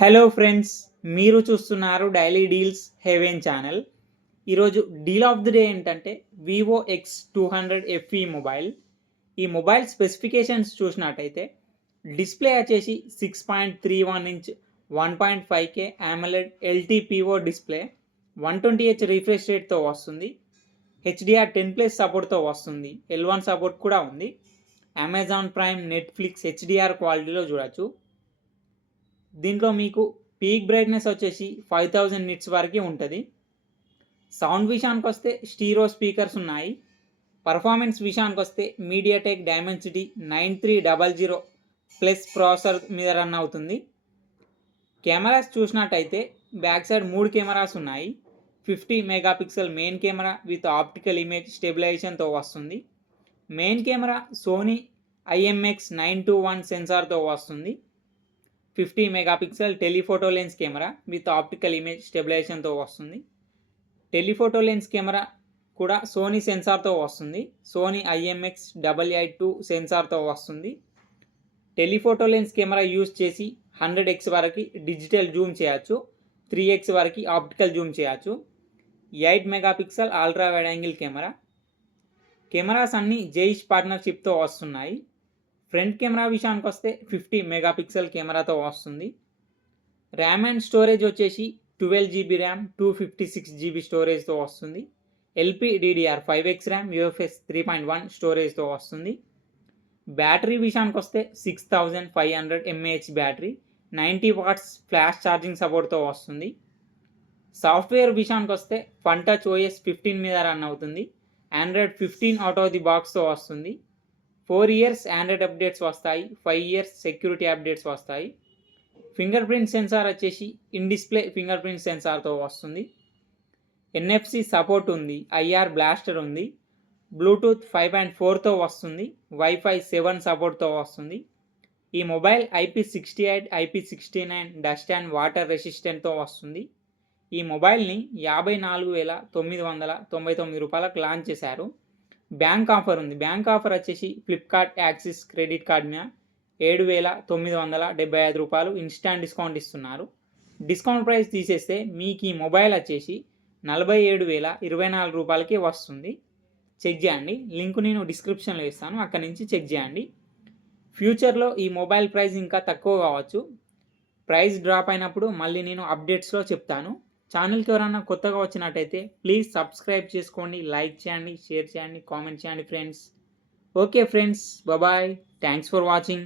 Hello friends, మీరు చూస్తున్నారు daily deals heaven channel. ఈరోజు డీల్ ఆఫ్ ది డే ఏంటంటే వివో X200 FE మొబైల్. ఈ మొబైల్ స్పెసిఫికేషన్స్ చూసినట్టయితే డిస్ప్లే వచ్చేసి 6.31 ఇంచ్ 1.5K AMOLED LTPO display, 120Hz refresh రేట్తో వస్తుంది. HDR10+ సపోర్ట్తో వస్తుంది. L1 సపోర్ట్ కూడా ఉంది. అమెజాన్ ప్రైమ్, నెట్ఫ్లిక్స్ HDR క్వాలిటీలో చూడొచ్చు. దీంట్లో మీకు పీక్ బ్రైట్నెస్ వచ్చేసి 5000 నిట్స్ వరకు ఉంటుంది. సౌండ్ విషయానికి వస్తే స్టీరో స్పీకర్స్ ఉన్నాయి. పర్ఫార్మెన్స్ విషయానికి వస్తే మీడియాటెక్ డైమెన్సిటీ 9300 ప్లస్ ప్రాసెసర్ మీద రన్ అవుతుంది. కెమెరాస్ చూసినట్టయితే బ్యాక్ సైడ్ 3 కెమెరాస్ ఉన్నాయి. 50 megapixel main camera with optical image స్టెబిలైజేషన్తో వస్తుంది. మెయిన్ కెమెరా సోనీ IMX921 సెన్సార్తో వస్తుంది. 50 megapixel telephoto lens camera with optical image స్టెబిలైజేషన్తో వస్తుంది. టెలిఫోటో లెన్స్ కెమెరా కూడా సోనీ సెన్సార్తో వస్తుంది. సోనీ IMX882 సెన్సార్తో వస్తుంది. టెలిఫోటో లెన్స్ కెమెరా యూజ్ చేసి 100x వరకు డిజిటల్ జూమ్ చేయొచ్చు, 3x వరకు ఆప్టికల్ జూమ్ చేయొచ్చు. 8 megapixel ultra wide angle camera. Cameras అన్నీ జైష్ పార్ట్నర్షిప్తో వస్తున్నాయి. ఫ్రంట్ కెమెరా విషయానికి వస్తే 50 మెగాపిక్సెల్ కెమెరాతో వస్తుంది. ర్యామ్ అండ్ స్టోరేజ్ వచ్చేసి 12GB ర్యామ్, 256GB స్టోరేజ్తో వస్తుంది. LPDDR5X ర్యామ్, UFS 3.1 స్టోరేజ్తో వస్తుంది. బ్యాటరీ విషయానికి వస్తే 6500 mAh battery, 90 watts flash charging సపోర్ట్తో వస్తుంది. సాఫ్ట్వేర్ విషయానికి వస్తే ఫన్టచ్ OS 15 మీద రన్ అవుతుంది. Android 15 అవుట్ ఆఫ్ ది బాక్స్తో వస్తుంది. 4 years ఆండ్రాయిడ్ అప్డేట్స్ వస్తాయి. 5 years సెక్యూరిటీ అప్డేట్స్ వస్తాయి. ఫింగర్ ప్రింట్ సెన్సార్ వచ్చేసి ఇన్ డిస్ప్లే ఫింగర్ ప్రింట్ సెన్సార్తో వస్తుంది. NFC సపోర్ట్ ఉంది. IR బ్లాస్టర్ ఉంది. బ్లూటూత్ 5.4తో వస్తుంది. Wi-Fi 7 సపోర్ట్తో వస్తుంది. ఈ మొబైల్ IP68, IP69 dust and water రెసిస్టెంట్తో వస్తుంది. ఈ మొబైల్ని 54,999 రూపాయలకు లాంచ్ చేశారు. బ్యాంక్ ఆఫర్ ఉంది. బ్యాంక్ ఆఫర్ వచ్చేసి ఫ్లిప్కార్ట్ యాక్సిస్ క్రెడిట్ కార్డ్ మీద 7,975 రూపాయలు ఇన్స్టాంట్ డిస్కౌంట్ ఇస్తున్నారు. డిస్కౌంట్ ప్రైస్ తీసేస్తే మీకు ఈ మొబైల్ వచ్చేసి 47,024 రూపాయలకి వస్తుంది. చెక్ చేయండి. లింక్ నేను డిస్క్రిప్షన్లో ఇస్తాను, అక్కడి నుంచి చెక్ చేయండి. ఫ్యూచర్లో ఈ మొబైల్ ప్రైస్ ఇంకా తక్కువ కావచ్చు. ప్రైస్ డ్రాప్ అయినప్పుడు మళ్ళీ నేను అప్డేట్స్లో చెప్తాను. ఛానల్కి ఎవరైనా కొత్తగా వచ్చినట్టయితే ప్లీజ్ సబ్స్క్రైబ్ చేసుకోండి, లైక్ చేయండి, షేర్ చేయండి, కామెంట్ చేయండి friends. Okay friends, bye. Thanks for watching.